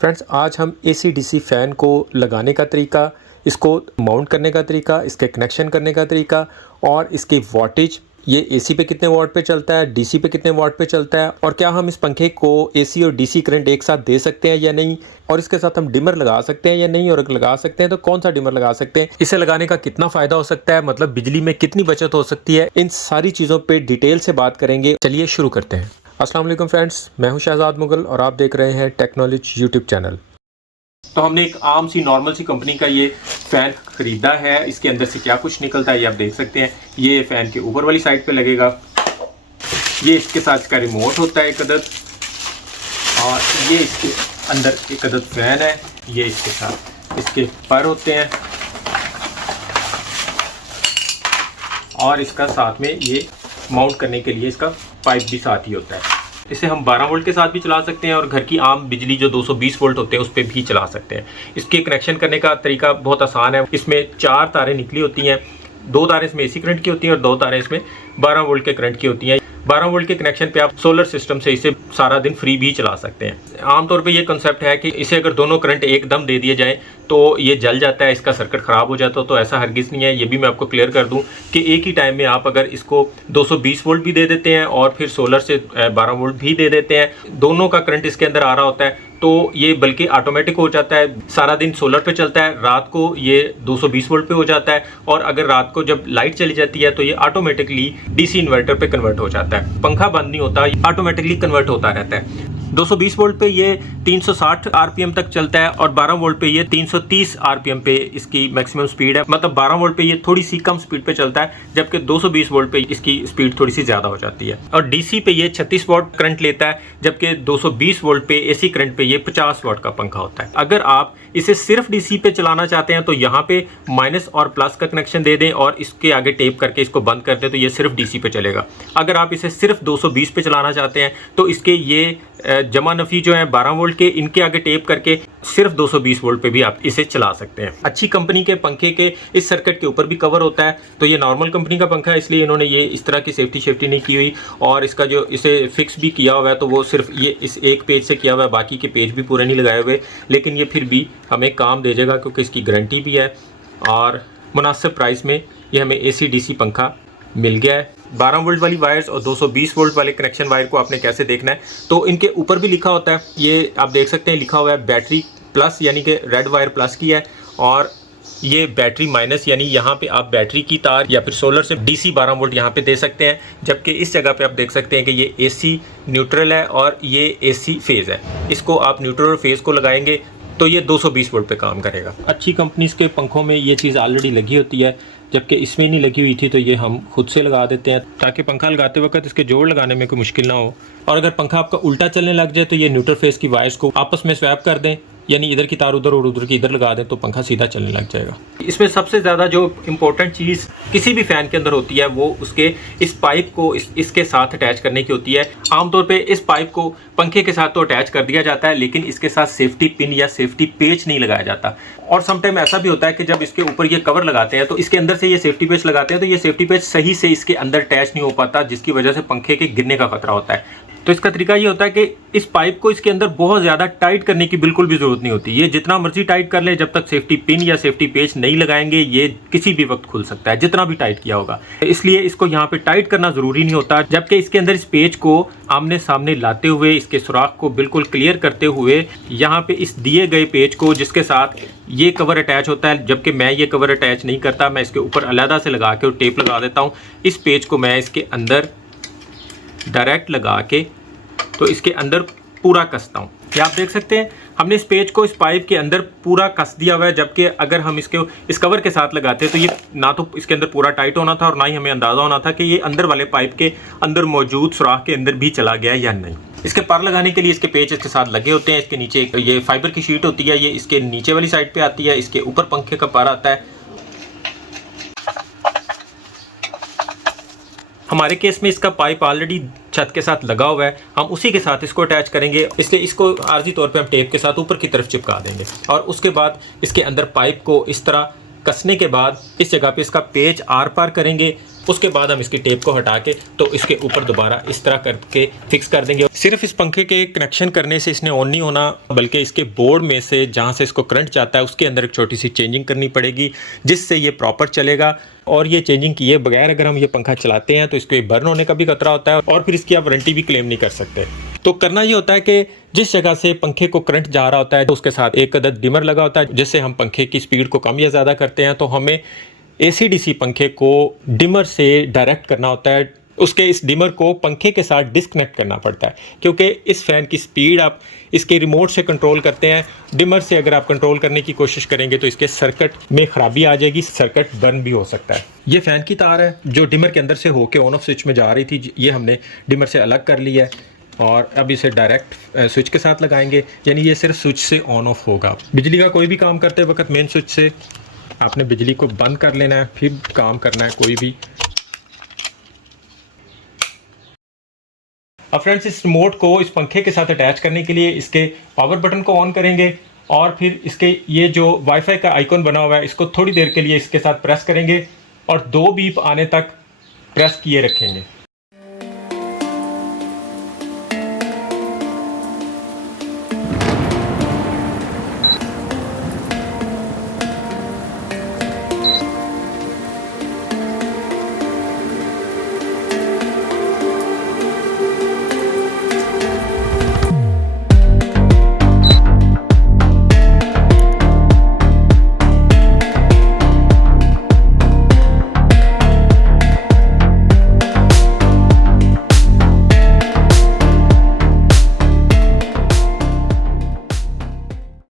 Friends, आज हम AC DC fan को लगाने का तरीका, इसको माउंट करने का तरीका, इसके कनेक्शन करने का तरीका और इसकी वॉटेज, ये एसी पे कितने वाट पे चलता है, डीसी पे कितने वाट पे चलता है और क्या हम इस पंखे को एसी और डीसी करंट एक साथ दे सकते हैं या नहीं, और इसके साथ हम डिमर लगा सकते हैं या नहीं, और अगर लगा सकते हैं तो कौन सा डिमर लगा सकते हैं, इसे लगाने का कितना फ़ायदा हो सकता है, मतलब बिजली में कितनी बचत हो सकती है, इन सारी चीज़ों पर डिटेल से बात करेंगे। चलिए शुरू करते हैं। अस्सलाम वालेकुम फ्रेंड्स, मैं हूं शहजाद मुगल और आप देख रहे हैं टेक्नोलॉजी यूट्यूब चैनल। तो हमने एक आम सी नॉर्मल सी कंपनी का ये फ़ैन ख़रीदा है। इसके अंदर से क्या कुछ निकलता है ये आप देख सकते हैं। ये फ़ैन के ऊपर वाली साइड पे लगेगा। ये इसके साथ इसका रिमोट होता है एक अदद, और ये इसके अंदर एक अदद फ़ैन है। ये इसके साथ इसके पर होते हैं और इसका साथ में ये माउंट करने के लिए इसका पाइप भी साथ ही होता है। इसे हम 12 वोल्ट के साथ भी चला सकते हैं और घर की आम बिजली जो 220 वोल्ट होते हैं उस पर भी चला सकते हैं। इसके कनेक्शन करने का तरीका बहुत आसान है। इसमें 4 तारें निकली होती हैं, 2 तारें इसमें एसी करंट की होती हैं और 2 तारें इसमें 12 वोल्ट के करंट की होती हैं। 12 वोल्ट के कनेक्शन पे आप सोलर सिस्टम से इसे सारा दिन फ्री भी चला सकते हैं। आमतौर पे ये कंसेप्ट है कि इसे अगर दोनों करंट एकदम दे दिए जाए तो ये जल जाता है, इसका सर्किट ख़राब हो जाता है। तो ऐसा हरगिज़ नहीं है। ये भी मैं आपको क्लियर कर दूं कि एक ही टाइम में आप अगर इसको 220 वोल्ट भी दे देते हैं और फिर सोलर से 12 वोल्ट भी दे देते हैं, दोनों का करंट इसके अंदर आ रहा होता है, तो ये बल्कि ऑटोमेटिक हो जाता है। सारा दिन सोलर पे चलता है, रात को ये 220 वोल्ट पे हो जाता है, और अगर रात को जब लाइट चली जाती है तो ये ऑटोमेटिकली डीसी इन्वर्टर पे कन्वर्ट हो जाता है। पंखा बंद नहीं होता, ऑटोमेटिकली कन्वर्ट होता रहता है। 220 वोल्ट पे ये 360 आरपीएम तक चलता है और 12 वोल्ट पे ये 330 आरपीएम पे इसकी मैक्सिमम स्पीड है। मतलब 12 वोल्ट पे ये थोड़ी सी कम स्पीड पे चलता है, जबकि 220 वोल्ट पे इसकी स्पीड थोड़ी सी ज़्यादा हो जाती है। और डीसी पे ये 36 वाट करंट लेता है, जबकि 220 वोल्ट पे एसी करंट पे ये 50 वाट का पंखा होता है। अगर आप इसे सिर्फ डीसी पे चलाना चाहते हैं तो यहाँ पे माइनस और प्लस का कनेक्शन दे दें और इसके आगे टेप करके इसको बंद कर दें तो ये सिर्फ डीसी पे चलेगा। अगर आप इसे सिर्फ 220 पे चलाना चाहते हैं तो इसके ये जमा नफ़ी जो है 12 वोल्ट के, इनके आगे टेप करके सिर्फ 220 वोल्ट पे भी आप इसे चला सकते हैं। अच्छी कंपनी के पंखे के इस सर्किट के ऊपर भी कवर होता है। तो ये नॉर्मल कंपनी का पंखा है, इसलिए इन्होंने ये इस तरह की सेफ्टी नहीं की हुई, और इसका जो इसे फिक्स भी किया हुआ है तो वो सिर्फ ये इस एक पेज से किया हुआ है, बाकी के पेज भी पूरे नहीं लगाए हुए। लेकिन ये फिर भी हमें काम दे जाएगा क्योंकि इसकी गारंटी भी है और मुनासिब प्राइस में ये हमें एसी डीसी पंखा मिल गया है। 12 वोल्ट वाली वायर्स और 220 वोल्ट वाले कनेक्शन वायर को आपने कैसे देखना है, तो इनके ऊपर भी लिखा होता है। ये आप देख सकते हैं, लिखा हुआ है बैटरी प्लस, यानी कि रेड वायर प्लस की है, और ये बैटरी माइनस, यानी यहाँ पे आप बैटरी की तार या फिर सोलर से डीसी 12 वोल्ट यहाँ पे दे सकते हैं। जबकि इस जगह पे आप देख सकते हैं कि ये एसी न्यूट्रल है और ये एसी फेज़ है। इसको आप न्यूट्रल और फेज़ को लगाएंगे तो ये 220 वोल्ट पे काम करेगा। अच्छी कंपनीज़ के पंखों में ये चीज़ ऑलरेडी लगी होती है, जबकि इसमें नहीं लगी हुई थी, तो ये हम खुद से लगा देते हैं ताकि पंखा लगाते वक्त इसके जोड़ लगाने में कोई मुश्किल ना हो। और अगर पंखा आपका उल्टा चलने लग जाए तो ये न्यूट्रल फेस की वायर्स को आपस में स्वैप कर दें, यानी इधर की तार उधर और उधर की इधर लगा दें तो पंखा सीधा चलने लग जाएगा। इसमें सबसे ज़्यादा जो इम्पोर्टेंट चीज़ किसी भी फ़ैन के अंदर होती है वो उसके इस पाइप को इसके साथ अटैच करने की होती है। आमतौर पे इस पाइप को पंखे के साथ तो अटैच कर दिया जाता है, लेकिन इसके साथ सेफ्टी पिन या सेफ्टी पेच नहीं लगाया जाता। और समटाइम ऐसा भी होता है कि जब इसके ऊपर ये कवर लगाते हैं तो इसके अंदर से ये सेफ्टी पेच लगाते हैं तो ये सेफ्टी पेच सही से इसके अंदर अटैच नहीं हो पाता, जिसकी वजह से पंखे के गिरने का खतरा होता है। तो इसका तरीका ये होता है कि इस पाइप को इसके अंदर बहुत ज़्यादा टाइट करने की बिल्कुल भी ज़रूरत नहीं होती। ये जितना मर्जी टाइट कर ले, जब तक सेफ्टी पिन या सेफ्टी पेच नहीं लगाएंगे ये किसी भी वक्त खुल सकता है, जितना भी टाइट किया होगा। इसलिए इसको यहाँ पे टाइट करना ज़रूरी नहीं होता। जबकि इसके अंदर इस पेच को आमने सामने लाते हुए, इसके सुराख को बिल्कुल क्लियर करते हुए, यहाँ पे इस दिए गए पेच को जिसके साथ ये कवर अटैच होता है, जबकि मैं ये कवर अटैच नहीं करता, मैं इसके ऊपर अलहदा से लगा के और टेप लगा देता हूँ। इस पेच को मैं इसके अंदर डायरेक्ट लगा के तो इसके अंदर पूरा कसता हूँ। ये आप देख सकते हैं, हमने इस पेज को इस पाइप के अंदर पूरा कस दिया हुआ है। जबकि अगर हम इस कवर के साथ लगाते हैं तो ये ना तो इसके अंदर पूरा टाइट होना था और ना ही हमें अंदाज़ा होना था कि ये अंदर वाले पाइप के अंदर मौजूद सुराख के अंदर भी चला गया या नहीं। इसके पर लगाने के लिए इसके पेच इसके साथ लगे होते हैं। इसके नीचे ये फाइबर की शीट होती है, ये इसके नीचे वाली साइड पर आती है, इसके ऊपर पंखे का पर आता है। हमारे केस में इसका पाइप ऑलरेडी छत के साथ लगा हुआ है, हम उसी के साथ इसको अटैच करेंगे, इसलिए इसको आर्जी तौर पे हम टेप के साथ ऊपर की तरफ चिपका देंगे। और उसके बाद इसके अंदर पाइप को इस तरह कसने के बाद इस जगह पे इसका पेच आर पार करेंगे उसके बाद हम इसकी टेप को हटा के तो इसके ऊपर दोबारा इस तरह करके फिक्स कर देंगे। सिर्फ इस पंखे के कनेक्शन करने से इसने ऑन नहीं होना, बल्कि इसके बोर्ड में से जहाँ से इसको करंट जाता है उसके अंदर एक छोटी सी चेंजिंग करनी पड़ेगी, जिससे ये प्रॉपर चलेगा। और ये चेंजिंग किए बगैर अगर हम ये पंखा चलाते हैं तो इसको बर्न होने का भी खतरा होता है और फिर इसकी आप वारंटी भी क्लेम नहीं कर सकते। तो करना ये होता है कि जिस जगह से पंखे को करंट जा रहा होता है तो उसके साथ एक अदद डिमर लगा होता है, जिससे हम पंखे की स्पीड को कम या ज़्यादा करते हैं। तो हमें AC/DC पंखे को डिमर से डायरेक्ट करना होता है, उसके इस डिमर को पंखे के साथ डिस्कनेक्ट करना पड़ता है, क्योंकि इस फ़ैन की स्पीड आप इसके रिमोट से कंट्रोल करते हैं। डिमर से अगर आप कंट्रोल करने की कोशिश करेंगे तो इसके सर्किट में ख़राबी आ जाएगी, सर्किट बर्न भी हो सकता है। ये फ़ैन की तार है जो डिमर के अंदर से होके ऑन ऑफ स्विच में जा रही थी, ये हमने डिमर से अलग कर लिया है और अब इसे डायरेक्ट स्विच के साथ लगाएंगे, यानी ये सिर्फ स्विच से ऑन ऑफ होगा। बिजली का कोई भी काम करते वक्त मेन स्विच से आपने बिजली को बंद कर लेना है, फिर काम करना है कोई भी। अब फ्रेंड्स, इस रिमोट को इस पंखे के साथ अटैच करने के लिए इसके पावर बटन को ऑन करेंगे और फिर इसके ये जो वाईफाई का आइकॉन बना हुआ है इसको थोड़ी देर के लिए इसके साथ प्रेस करेंगे और 2 बीप आने तक प्रेस किए रखेंगे।